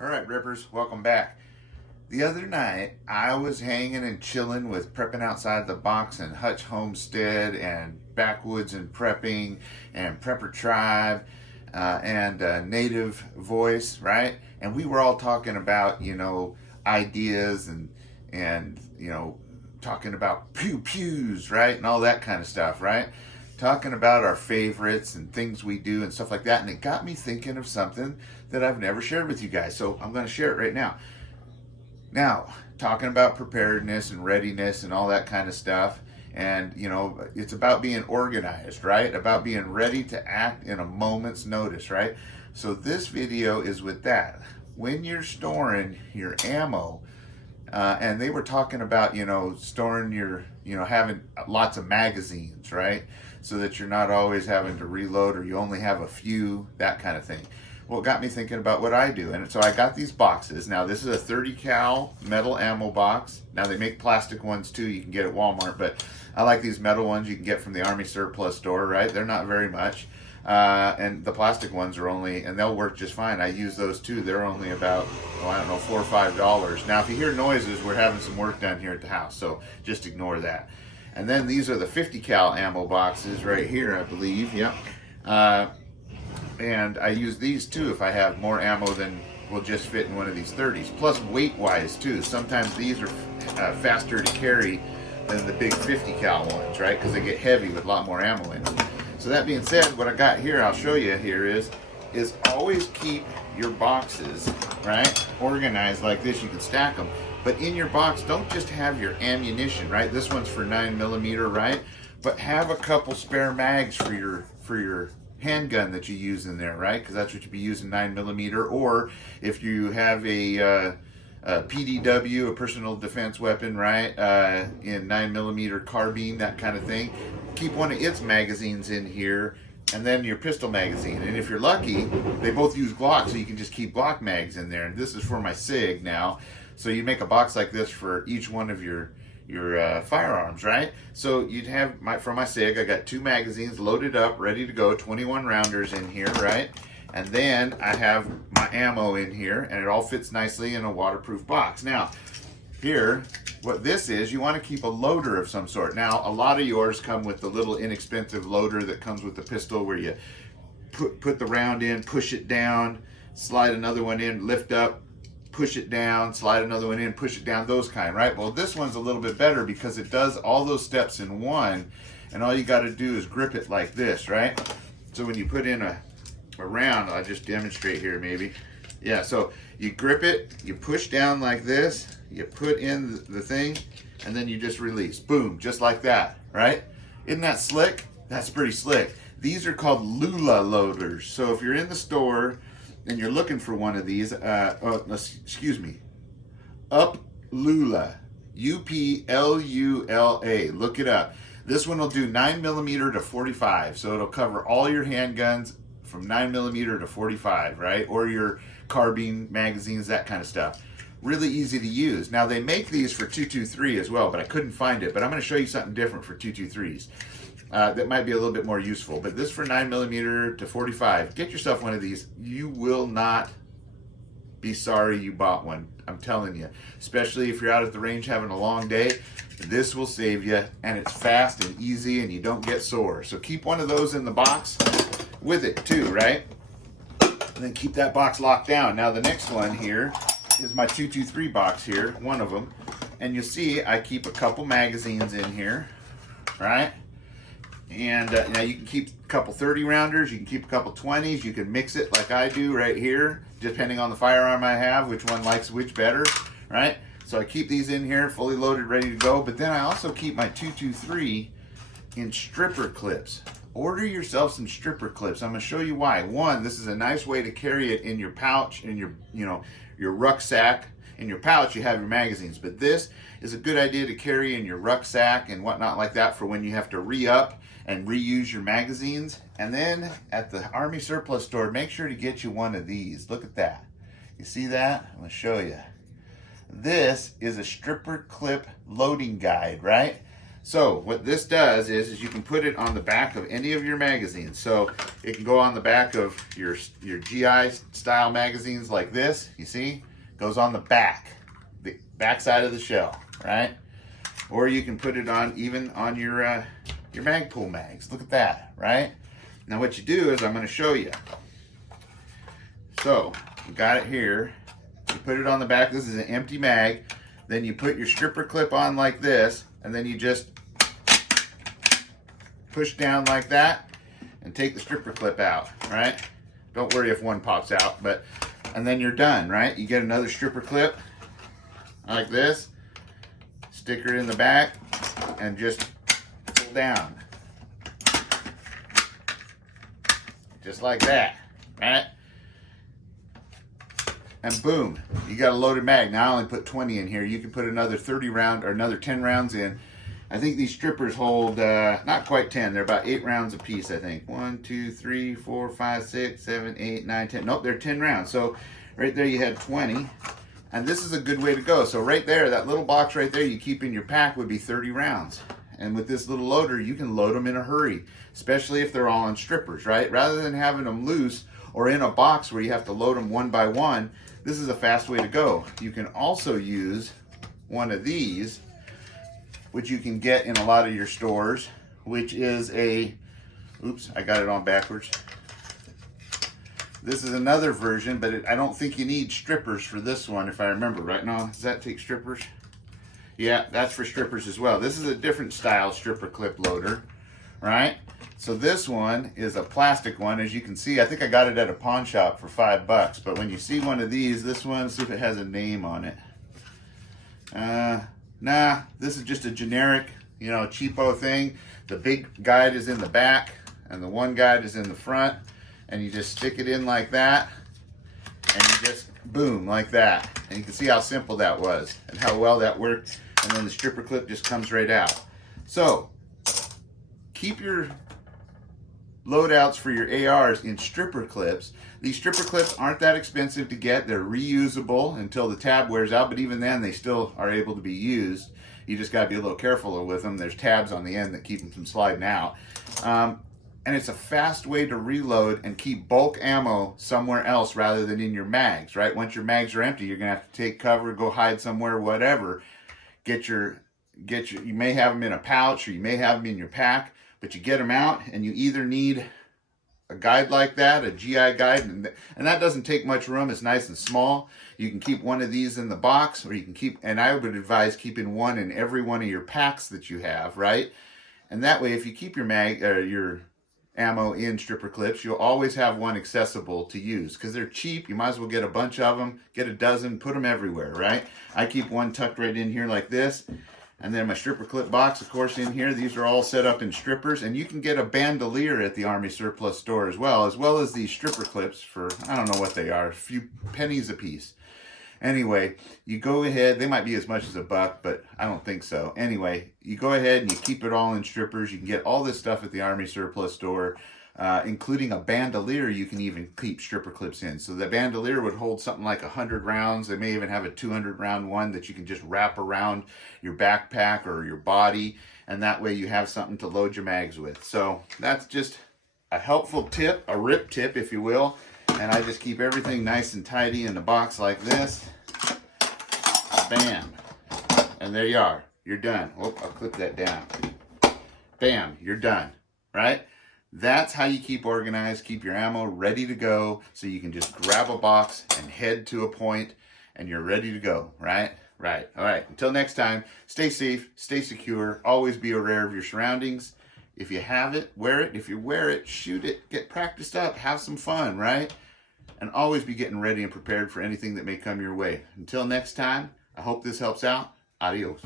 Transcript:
All right, Rippers, welcome back. The other night, I was hanging and chilling with prepping outside the box and Hutch Homestead and Backwoods and Prepping and Prepper Tribe and Native Voice, right? And we were all talking about, ideas and talking about pew pews, right? And all that kind of stuff, right? Talking about our favorites and things we do and stuff like that. And it got me thinking of something that I've never shared with you guys. So I'm going to share it right now. Now, talking about preparedness and readiness and all that kind of stuff. And, it's about being organized, right? About being ready to act in a moment's notice, right? So this video is with that. When you're storing your ammo, and they were talking about, storing your, having lots of magazines, right? So that you're not always having to reload or you only have a few, that kind of thing. Well, it got me thinking about what I do. And so I got these boxes. Now, this is a 30 cal metal ammo box. Now, they make plastic ones too. You can get at Walmart, but I like these metal ones you can get from the Army Surplus store, right? They're not very much. And the plastic ones are only, and they'll work just fine. I use those too. They're only about, I don't know, $4 or $5. Now, if you hear noises, we're having some work done here at the house, so just ignore that. And then these are the 50 cal ammo boxes right here, I believe. Yep. And I use these too if I have more ammo than will just fit in one of these 30s. Plus weight-wise too. Sometimes these are faster to carry than the big 50 cal ones, right? Because they get heavy with a lot more ammo in them. So that being said, what I got here, I'll show you here is always keep your boxes, right, organized like this. You can stack them. But in your box, don't just have your ammunition, right? This one's for 9mm, right? But have a couple spare mags for your handgun that you use in there, right? Because that's what you'd be using, 9mm. Or if you have a PDW, a personal defense weapon, right, in 9mm carbine, that kind of thing, keep one of its magazines in here, and then your pistol magazine. And if you're lucky, they both use Glock, so you can just keep Glock mags in there. And this is for my Sig now. So you make a box like this for each one of your firearms, right? So you'd have, for my Sig, I got 2 magazines loaded up, ready to go, 21 rounders in here, right? And then I have my ammo in here, and it all fits nicely in a waterproof box. Now, here, what this is, you want to keep a loader of some sort. Now, a lot of yours come with the little inexpensive loader that comes with the pistol where you put the round in, push it down, slide another one in, lift up, push it down, slide another one in, push it down, those kind, right? Well, this one's a little bit better because it does all those steps in one, and all you got to do is grip it like this, right? So when you put in a round, I'll just demonstrate here maybe. Yeah, so you grip it, you push down like this, you put in the thing, and then you just release. Boom, just like that, right? Isn't that slick? That's pretty slick. These are called Lula Loaders. So if you're in the store and you're looking for one of these, excuse me, Up Lula, UPLULA, look it up. This one will do 9mm to 45, so it'll cover all your handguns from 9mm to 45, right? Or your carbine magazines, that kind of stuff. Really easy to use. Now they make these for 223 as well, but I couldn't find it. But I'm going to show you something different for 223s. That might be a little bit more useful. But this for 9mm to 45. Get yourself one of these. You will not be sorry you bought one. I'm telling you. Especially if you're out at the range having a long day. This will save you. And it's fast and easy and you don't get sore. So keep one of those in the box with it too, right? And then keep that box locked down. Now the next one here is my 223 box here, one of them. And you'll see I keep a couple magazines in here, right? And now you can keep a couple 30 rounders, you can keep a couple 20s, you can mix it like I do right here, depending on the firearm I have, which one likes which better, right? So I keep these in here, fully loaded, ready to go. But then I also keep my 223 in stripper clips. Order yourself some stripper clips. I'm going to show you why. One, this is a nice way to carry it in your pouch, in your, your rucksack. In your pouch, you have your magazines, but this is a good idea to carry in your rucksack and whatnot like that for when you have to re-up and reuse your magazines. And then at the Army Surplus store, make sure to get you one of these. Look at that. You see that? I'm going to show you. This is a stripper clip loading guide, right? So what this does is you can put it on the back of any of your magazines. So it can go on the back of your GI style magazines like this, you see? Goes on the back side of the shell, right? Or you can put it on even on your Magpul mags. Look at that, right? Now what you do is I'm going to show you. So you got it here. You put it on the back. This is an empty mag. Then you put your stripper clip on like this, and then you just push down like that and take the stripper clip out, right? Don't worry if one pops out, and then you're done, right? You get another stripper clip like this, stick it in the back, and just pull down. Just like that, right? And boom, you got a loaded mag. Now I only put 20 in here. You can put another 30 round or another 10 rounds in. I think these strippers hold not quite 10. They're about 8 rounds a piece, I think. 1, 2, 3, 4, 5, 6, 7, 8, 9, 10. Nope, they're 10 rounds. So right there you had 20. And this is a good way to go. So right there, that little box right there you keep in your pack would be 30 rounds. And with this little loader, you can load them in a hurry, especially if they're all on strippers, right? Rather than having them loose or in a box where you have to load them one by one, this is a fast way to go. You can also use one of these, which you can get in a lot of your stores, which is oops, I got it on backwards. This is another version, but I don't think you need strippers for this one, if I remember right. Now, does that take strippers? Yeah, that's for strippers as well. This is a different style stripper clip loader, right? So this one is a plastic one. As you can see, I think I got it at a pawn shop for $5. But when you see one of these, this one, see if it has a name on it. Nah, this is just a generic, cheapo thing. The big guide is in the back, and the one guide is in the front. And you just stick it in like that, and you just boom, like that. And you can see how simple that was and how well that worked. And then the stripper clip just comes right out. So keep your loadouts for your ARs in stripper clips. These stripper clips aren't that expensive to get. They're reusable until the tab wears out, but even then they still are able to be used. You just got to be a little careful with them. There's tabs on the end that keep them from sliding out. And it's a fast way to reload and keep bulk ammo somewhere else rather than in your mags, right? Once your mags are empty, you're gonna have to take cover, go hide somewhere, whatever. You may have them in a pouch or you may have them in your pack, but you get them out and you either need a guide like that, a GI guide, and that doesn't take much room. It's nice and small. You can keep one of these in the box, or you can keep, and I would advise keeping one in every one of your packs that you have, right? And that way, if you keep your your ammo in stripper clips, you'll always have one accessible to use because they're cheap. You might as well get a bunch of them, get a dozen, put them everywhere, right? I keep one tucked right in here like this, and then my stripper clip box, of course, in here. These are all set up in strippers, and you can get a bandolier at the Army Surplus store as well as these stripper clips for, I don't know what they are, a few pennies a piece. Anyway, you go ahead, they might be as much as $1, but I don't think so. Anyway, you go ahead and you keep it all in strippers. You can get all this stuff at the Army Surplus store, including a bandolier you can even keep stripper clips in. So the bandolier would hold something like 100 rounds. They may even have a 200 round one that you can just wrap around your backpack or your body, and that way you have something to load your mags with. So that's just a helpful tip, a rip tip, if you will. And I just keep everything nice and tidy in the box like this. Bam. And there you are. You're done. Oh, I'll clip that down. Bam. You're done. Right? That's how you keep organized, keep your ammo ready to go, so you can just grab a box and head to a point and you're ready to go. Right? Right. All right. Until next time, stay safe, stay secure, always be aware of your surroundings. If you have it, wear it. If you wear it, shoot it. Get practiced up. Have some fun, right? And always be getting ready and prepared for anything that may come your way. Until next time, I hope this helps out. Adios.